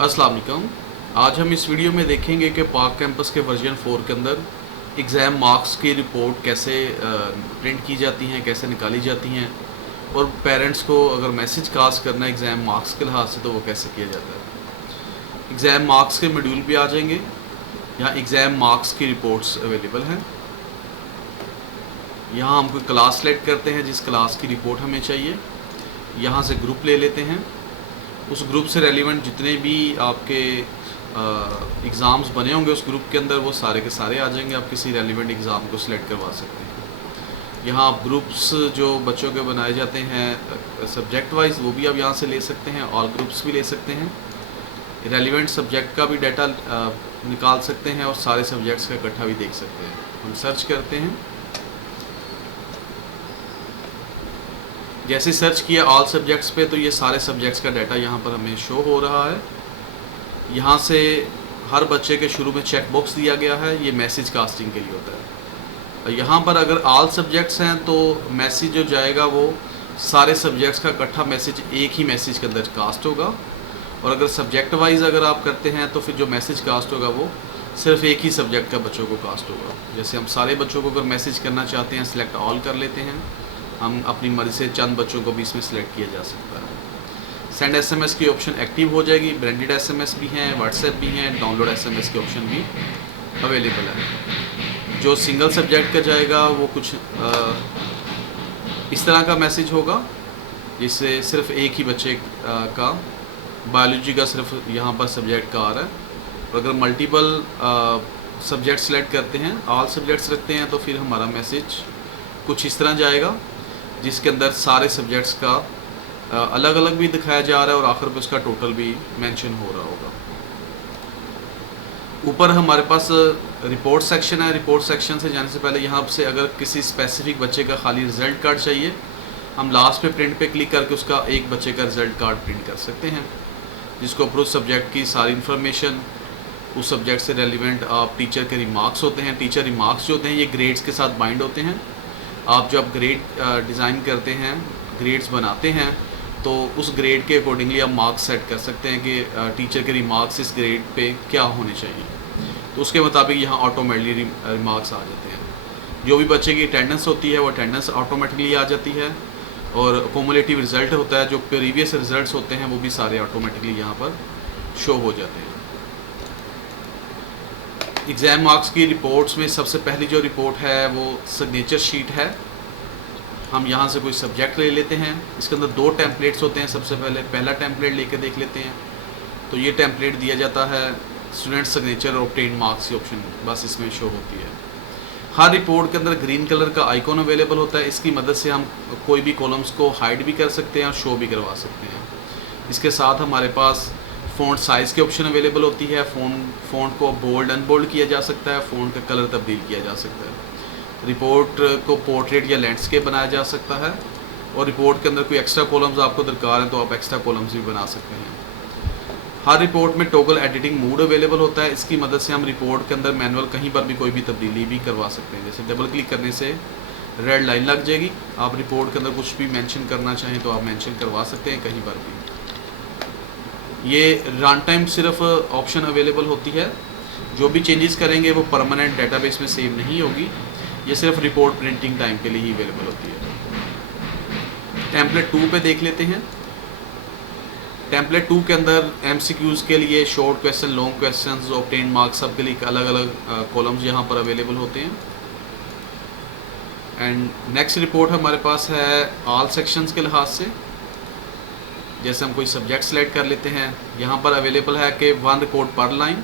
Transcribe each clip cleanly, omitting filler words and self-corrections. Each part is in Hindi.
अस्सलाम वालेकुम। आज हम इस वीडियो में देखेंगे कि पाक कैंपस के वर्जन 4 के अंदर एग्ज़ाम मार्क्स की रिपोर्ट कैसे प्रिंट की जाती हैं, कैसे निकाली जाती हैं, और पेरेंट्स को अगर मैसेज कास्ट करना है एग्ज़ाम मार्क्स के लिहाज से तो वो कैसे किया जाता है। एग्ज़ाम मार्क्स के मॉड्यूल भी आ जाएंगे। यहाँ एग्ज़ाम मार्क्स की रिपोर्ट्स अवेलेबल हैं। यहाँ हम कोई क्लास सेलेक्ट करते हैं जिस क्लास की रिपोर्ट हमें चाहिए। यहाँ से ग्रुप ले लेते हैं। उस ग्रुप से रेलिवेंट जितने भी आपके एग्ज़ाम्स बने होंगे उस ग्रुप के अंदर वो सारे के सारे आ जाएंगे। आप किसी रेलिवेंट एग्ज़ाम को सिलेक्ट करवा सकते हैं। यहाँ आप ग्रुप्स जो बच्चों के बनाए जाते हैं सब्जेक्ट वाइज वो भी आप यहाँ से ले सकते हैं। ऑल ग्रुप्स भी ले सकते हैं। रेलिवेंट सब्जेक्ट का भी डाटा निकाल सकते हैं और सारे सब्जेक्ट्स का इकट्ठा भी देख सकते हैं। हम सर्च करते हैं। जैसे सर्च किया ऑल सब्जेक्ट्स पे तो ये सारे सब्जेक्ट्स का डाटा यहाँ पर हमें शो हो रहा है। यहाँ से हर बच्चे के शुरू में चेक बॉक्स दिया गया है, ये मैसेज कास्टिंग के लिए होता है। यहाँ पर अगर ऑल सब्जेक्ट्स हैं तो मैसेज जो जाएगा वो सारे सब्जेक्ट्स का इकट्ठा मैसेज एक ही मैसेज के अंदर कास्ट होगा। और अगर सब्जेक्ट वाइज अगर आप करते हैं तो फिर जो मैसेज कास्ट होगा वो सिर्फ एक ही सब्जेक्ट का बच्चों को कास्ट होगा। जैसे हम सारे बच्चों को अगर मैसेज करना चाहते हैं सिलेक्ट ऑल कर लेते हैं। हम अपनी मर्ज़ी से चंद बच्चों को भी इसमें सिलेक्ट किया जा सकता है। सेंड एसएमएस की ऑप्शन एक्टिव हो जाएगी। ब्रांडेड एसएमएस भी हैं, व्हाट्सएप भी हैं, डाउनलोड एसएमएस की ऑप्शन भी अवेलेबल है। जो सिंगल सब्जेक्ट का जाएगा वो कुछ इस तरह का मैसेज होगा जिससे सिर्फ एक ही बच्चे का बायोलॉजी का सिर्फ यहाँ पर सब्जेक्ट का आ रहा है। और अगर मल्टीपल सब्जेक्ट सेलेक्ट करते हैं, ऑल सब्जेक्ट्स रखते हैं, तो फिर हमारा मैसेज कुछ इस तरह जाएगा जिसके अंदर सारे सब्जेक्ट्स का अलग अलग भी दिखाया जा रहा है और आखिर में उसका टोटल भी मेंशन हो रहा होगा। ऊपर हमारे पास रिपोर्ट सेक्शन है। रिपोर्ट सेक्शन से जाने से पहले यहाँ से अगर किसी स्पेसिफिक बच्चे का खाली रिज़ल्ट कार्ड चाहिए, हम लास्ट पे प्रिंट पे क्लिक करके उसका एक बच्चे का रिज़ल्ट कार्ड प्रिंट कर सकते हैं, जिसको ऊपर उस सब्जेक्ट की सारी इन्फॉर्मेशन, उस सब्जेक्ट से रेलिवेंट आप टीचर के रिमार्क्स होते हैं। टीचर रिमार्क्स जो होते हैं ये ग्रेड्स के साथ बाइंड होते हैं। आप जब ग्रेड डिज़ाइन करते हैं, ग्रेड्स बनाते हैं, तो उस ग्रेड के अकॉर्डिंगली आप मार्क्स सेट कर सकते हैं कि टीचर के रिमार्क्स इस ग्रेड पे क्या होने चाहिए। तो उसके मुताबिक यहाँ ऑटोमेटिकली रिमार्क्स आ जाते हैं। जो भी बच्चे की अटेंडेंस होती है वो अटेंडेंस ऑटोमेटिकली आ जाती है। और कम्युलेटिव रिज़ल्ट होता है, जो प्रीवियस रिज़ल्ट्स होते हैं वो भी सारे ऑटोमेटिकली यहाँ पर शो हो जाते हैं। एग्ज़ाम मार्क्स की रिपोर्ट्स में सबसे पहली जो रिपोर्ट है वो सिग्नेचर शीट है। हम यहाँ से कोई सब्जेक्ट ले लेते हैं। इसके अंदर दो टेम्पलेट्स होते हैं। सबसे पहले पहला टेम्पलेट लेके देख लेते हैं। तो ये टेम्पलेट दिया जाता है स्टूडेंट सिग्नेचर और ऑब्टेन मार्क्स की ऑप्शन बस इसमें शो होती है। हर रिपोर्ट के अंदर ग्रीन कलर का आइकॉन अवेलेबल होता है। इसकी मदद से हम कोई भी कॉलम्स को हाइड भी कर सकते हैं और शो भी करवा सकते हैं। इसके साथ हमारे पास फ़ॉन्ट साइज़ की ऑप्शन अवेलेबल होती है। फ़ॉन्ट को बोल्ड अनबोल्ड किया जा सकता है। फ़ॉन्ट का कलर तब्दील किया जा सकता है। रिपोर्ट को पोर्ट्रेट या लैंडस्केप बनाया जा सकता है। और रिपोर्ट के अंदर कोई एक्स्ट्रा कॉलम्स आपको दरकार हैं तो आप एक्स्ट्रा कॉलम्स भी बना सकते हैं। हर रिपोर्ट में टॉगल एडिटिंग मोड अवेलेबल होता है। इसकी मदद से हम रिपोर्ट के अंदर मैनुअल कहीं पर भी कोई भी तब्दीली भी करवा सकते हैं। जैसे डबल क्लिक करने से रेड लाइन लग जाएगी। आप रिपोर्ट के अंदर कुछ भी मेंशन करना चाहें तो आप मेंशन करवा सकते हैं कहीं पर भी। ये रन टाइम सिर्फ ऑप्शन अवेलेबल होती है। जो भी चेंजेस करेंगे वो परमानेंट डेटाबेस में सेव नहीं होगी। ये सिर्फ रिपोर्ट प्रिंटिंग टाइम के लिए ही अवेलेबल होती है। टेम्पलेट 2 पे देख लेते हैं। टेम्पलेट 2 के अंदर एमसीक्यूज़ के लिए short question, long questions, obtain marks सब के लिए अलग अलग कॉलम्स यहाँ पर अवेलेबल होते हैं। एंड नेक्स्ट रिपोर्ट हमारे पास है ऑल सेक्शंस के लिहाज से। जैसे हम कोई सब्जेक्ट सेलेक्ट कर लेते हैं, यहाँ पर अवेलेबल है कि 1 रिपोर्ट पर लाइन।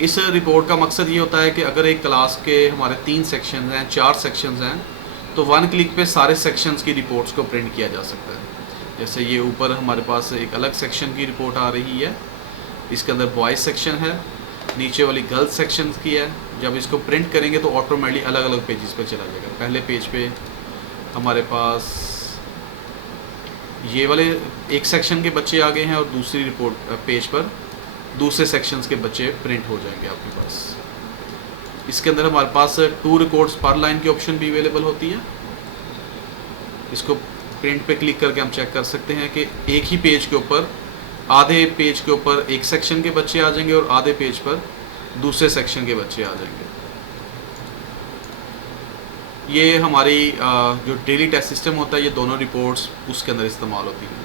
इस रिपोर्ट का मकसद ये होता है कि अगर एक क्लास के हमारे 3 सेक्शन हैं, 4 सेक्शंस हैं, तो 1 क्लिक पे सारे सेक्शंस की रिपोर्ट्स को प्रिंट किया जा सकता है। जैसे ये ऊपर हमारे पास एक अलग सेक्शन की रिपोर्ट आ रही है। इसके अंदर बॉयज़ सेक्शन है, नीचे वाली गर्ल्स सेक्शन की है। जब इसको प्रिंट करेंगे तो ऑटोमेटिकली अलग अलग पेजेस पे चला जाएगा। पहले पेज पे हमारे पास ये वाले एक सेक्शन के बच्चे आ गए हैं और दूसरी रिपोर्ट पेज पर दूसरे सेक्शंस के बच्चे प्रिंट हो जाएंगे आपके पास। इसके अंदर हमारे पास 2 रिकॉर्ड्स पर लाइन की ऑप्शन भी अवेलेबल होती है। इसको प्रिंट पे क्लिक करके हम चेक कर सकते हैं कि एक ही पेज के ऊपर आधे पेज के ऊपर एक सेक्शन के बच्चे आ जाएंगे और आधे पेज पर दूसरे सेक्शन के बच्चे आ जाएंगे। ये हमारी जो डेली टेस्ट सिस्टम होता है, ये दोनों रिपोर्ट्स उसके अंदर इस्तेमाल होती हैं।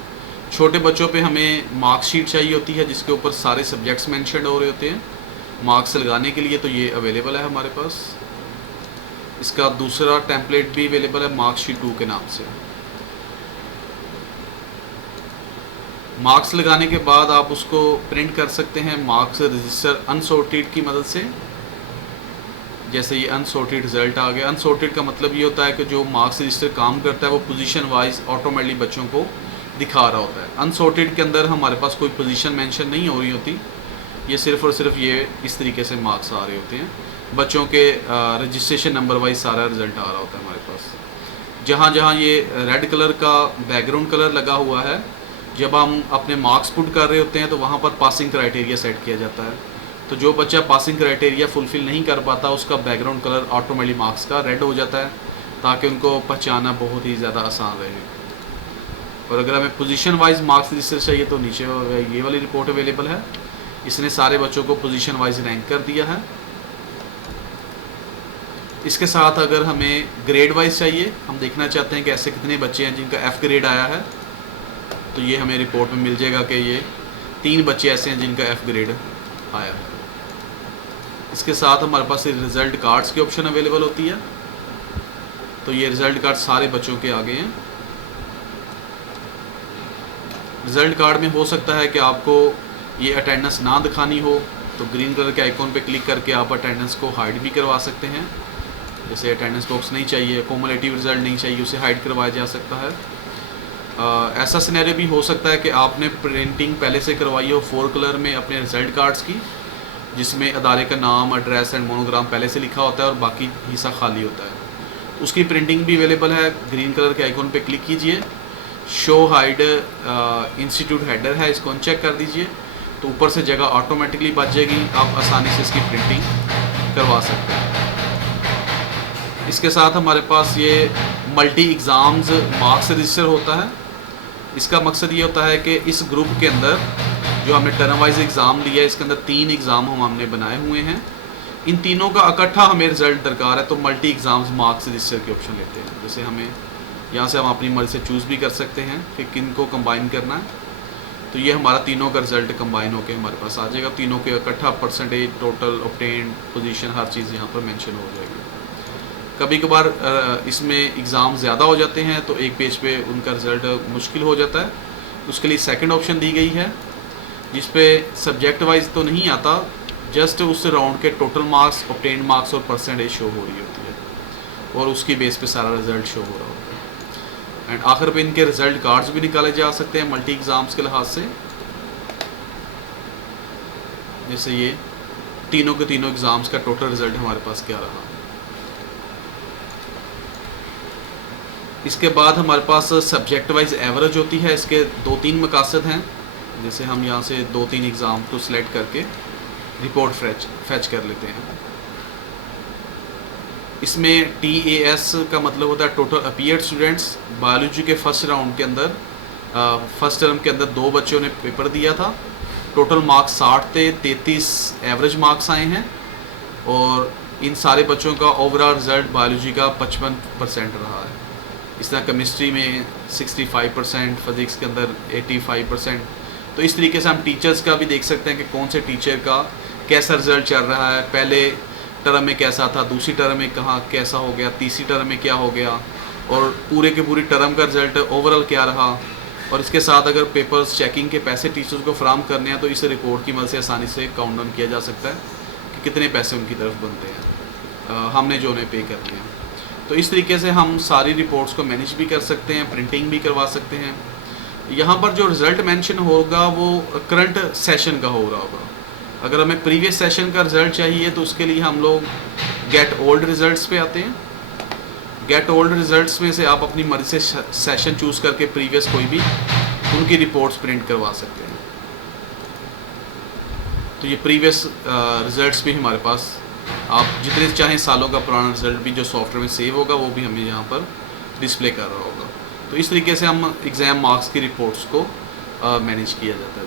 छोटे बच्चों पे हमें मार्कशीट चाहिए होती है जिसके ऊपर सारे सब्जेक्ट्स मेंशन हो रहे होते हैं मार्क्स लगाने के लिए, तो ये अवेलेबल है हमारे पास। इसका दूसरा टेम्पलेट भी अवेलेबल है मार्कशीट 2 के नाम से। मार्क्स लगाने के बाद आप उसको प्रिंट कर सकते हैं मार्क्स रजिस्टर अनसॉर्टेड की मदद से। जैसे ये अनसॉर्टेड रिजल्ट आ गया। अनसॉर्टेड का मतलब ये होता है कि जो मार्क्स रजिस्टर काम करता है वो पोजीशन वाइज ऑटोमेटिकली बच्चों को दिखा रहा होता है। अनसॉर्टेड के अंदर हमारे पास कोई पोजीशन मेंशन नहीं हो रही होती, ये सिर्फ और सिर्फ ये इस तरीके से मार्क्स आ रहे होते हैं। बच्चों के रजिस्ट्रेशन नंबर वाइज सारा रिजल्ट आ रहा होता है हमारे पास। जहाँ जहाँ ये रेड कलर का बैकग्राउंड कलर लगा हुआ है, जब हम अपने मार्क्स पुट कर रहे होते हैं तो वहाँ पर पासिंग क्राइटेरिया सेट किया जाता है। तो जो बच्चा पासिंग क्राइटेरिया फुलफ़िल नहीं कर पाता उसका बैकग्राउंड कलर ऑटोमेटिकली मार्क्स का रेड हो जाता है, ताकि उनको पहचानना बहुत ही ज़्यादा आसान रहे। और अगर हमें पोजीशन वाइज मार्क्स रजिस्टर चाहिए तो नीचे ये वाली रिपोर्ट अवेलेबल है। इसने सारे बच्चों को पोजीशन वाइज रैंक कर दिया है। इसके साथ अगर हमें ग्रेड वाइज चाहिए, हम देखना चाहते हैं कि ऐसे कितने बच्चे हैं जिनका F ग्रेड आया है, तो ये हमें रिपोर्ट में मिल जाएगा कि ये 3 बच्चे ऐसे हैं जिनका F ग्रेड आया है। इसके साथ हमारे पास रिज़ल्ट कार्ड्स की ऑप्शन अवेलेबल होती है। तो ये रिज़ल्ट कार्ड सारे बच्चों के आ गए हैं। रिज़ल्ट कार्ड में हो सकता है कि आपको ये अटेंडेंस ना दिखानी हो, तो ग्रीन कलर के आइकॉन पे क्लिक करके आप अटेंडेंस को हाइड भी करवा सकते हैं। जैसे अटेंडेंस बॉक्स नहीं चाहिए, कॉमुलेटिव रिज़ल्ट नहीं चाहिए, उसे हाइड करवाया जा सकता है। ऐसा सिनेरियो भी हो सकता है कि आपने प्रिंटिंग पहले से करवाई हो 4 कलर में अपने रिज़ल्ट कार्ड्स की, जिसमें अदारे का नाम, एड्रेस एंड मोनोग्राम पहले से लिखा होता है और बाकी हिस्सा खाली होता है। उसकी प्रिंटिंग भी अवेलेबल है। ग्रीन कलर के आइकॉन पे क्लिक कीजिए, शो हाइड इंस्टीट्यूट हेडर है, इसको अनचेक कर दीजिए, तो ऊपर से जगह ऑटोमेटिकली बच जाएगी, आप आसानी से इसकी प्रिंटिंग करवा सकते हैं। इसके साथ हमारे पास ये मल्टी एग्ज़ाम्स मार्क्स रजिस्टर होता है। इसका मकसद ये होता है कि इस ग्रुप के अंदर जो हमने टर्म वाइज एग्ज़ाम लिया है, इसके अंदर 3 एग्ज़ाम हमने बनाए हुए हैं। इन तीनों का इकट्ठा हमें रिज़ल्ट दरकार है, तो मल्टी एग्ज़ाम्स मार्क्स रजिस्टर के ऑप्शन लेते हैं। जैसे हमें यहाँ से हम अपनी मर्ज़ी से चूज़ भी कर सकते हैं कि किन को कंबाइन करना है। तो ये हमारा तीनों का रिज़ल्ट कंबाइन होकर हमारे पास आ जाएगा। तीनों के इकट्ठा परसेंटेज, टोटल, ऑब्टेन, पोजीशन, हर चीज़ यहाँ पर मेंशन हो जाएगी। कभी कभार इसमें एग्ज़ाम ज़्यादा हो जाते हैं तो एक पेज पे उनका रिज़ल्ट मुश्किल हो जाता है। उसके लिए सेकंड ऑप्शन दी गई है, जिस पे सब्जेक्ट वाइज तो नहीं आता, जस्ट उस राउंड के टोटल मार्क्स, ऑब्टेन मार्क्स और परसेंटेज शो हो रही होती है और उसकी बेस पे सारा रिज़ल्ट शो हो रहा होता है। एंड आखिर पे इनके रिज़ल्ट कार्ड्स भी निकाले जा सकते हैं मल्टी एग्ज़ाम्स के लिहाज से। जैसे ये तीनों के तीनों एग्ज़ाम्स का टोटल रिज़ल्ट हमारे पास क्या रहा। इसके बाद हमारे पास सब्जेक्ट वाइज एवरेज होती है। इसके 2-3 मकासद हैं। जैसे हम यहाँ से 2-3 एग्ज़ाम को सिलेक्ट करके रिपोर्ट फैच कर लेते हैं। इसमें TAS का मतलब होता है टोटल अपीयर्ड स्टूडेंट्स। बायोलॉजी के फर्स्ट राउंड के अंदर फर्स्ट टर्म के अंदर 2 बच्चों ने पेपर दिया था। टोटल मार्क्स 60 थे, 33 एवरेज मार्क्स आए हैं और इन सारे बच्चों का ओवरऑल रिज़ल्ट बायोलॉजी का 55% रहा है। इस तरह केमिस्ट्री में 65%, फिज़िक्स के अंदर 85%। तो इस तरीके से हम टीचर्स का भी देख सकते हैं कि कौन से टीचर का कैसा रिज़ल्ट चल रहा है, पहले टर्म में कैसा था, दूसरी टर्म में कहाँ कैसा हो गया, तीसरी टर्म में क्या हो गया और पूरे के पूरी टर्म का रिज़ल्ट ओवरऑल क्या रहा। और इसके साथ अगर पेपर्स चेकिंग के पैसे टीचर्स को फराहम करने हैं तो इस रिपोर्ट की मदद से आसानी से काउंट डाउन किया जा सकता है कि कितने पैसे उनकी तरफ बनते हैं, हमने जो उन्हें पे करने हैं। तो इस तरीके से हम सारी रिपोर्ट्स को मैनेज भी कर सकते हैं, प्रिंटिंग भी करवा सकते हैं। यहाँ पर जो रिज़ल्ट मेंशन होगा वो करंट सेशन का हो रहा होगा। अगर हमें प्रीवियस सेशन का रिज़ल्ट चाहिए तो उसके लिए हम लोग गेट ओल्ड रिज़ल्ट्स पे आते हैं। गेट ओल्ड रिज़ल्ट्स में से आप अपनी मर्ज़ी से सेशन चूज़ करके प्रीवियस कोई भी उनकी रिपोर्ट्स प्रिंट करवा सकते हैं। तो ये प्रीवियस रिज़ल्ट्स भी हमारे पास, आप जितने चाहें सालों का पुराना रिज़ल्ट भी जो सॉफ्टवेयर में सेव होगा वो भी हमें यहाँ पर डिस्प्ले कर रहा होगा। तो इस तरीके से हम एग्ज़ाम मार्क्स की रिपोर्ट्स को मैनेज किया जाता है।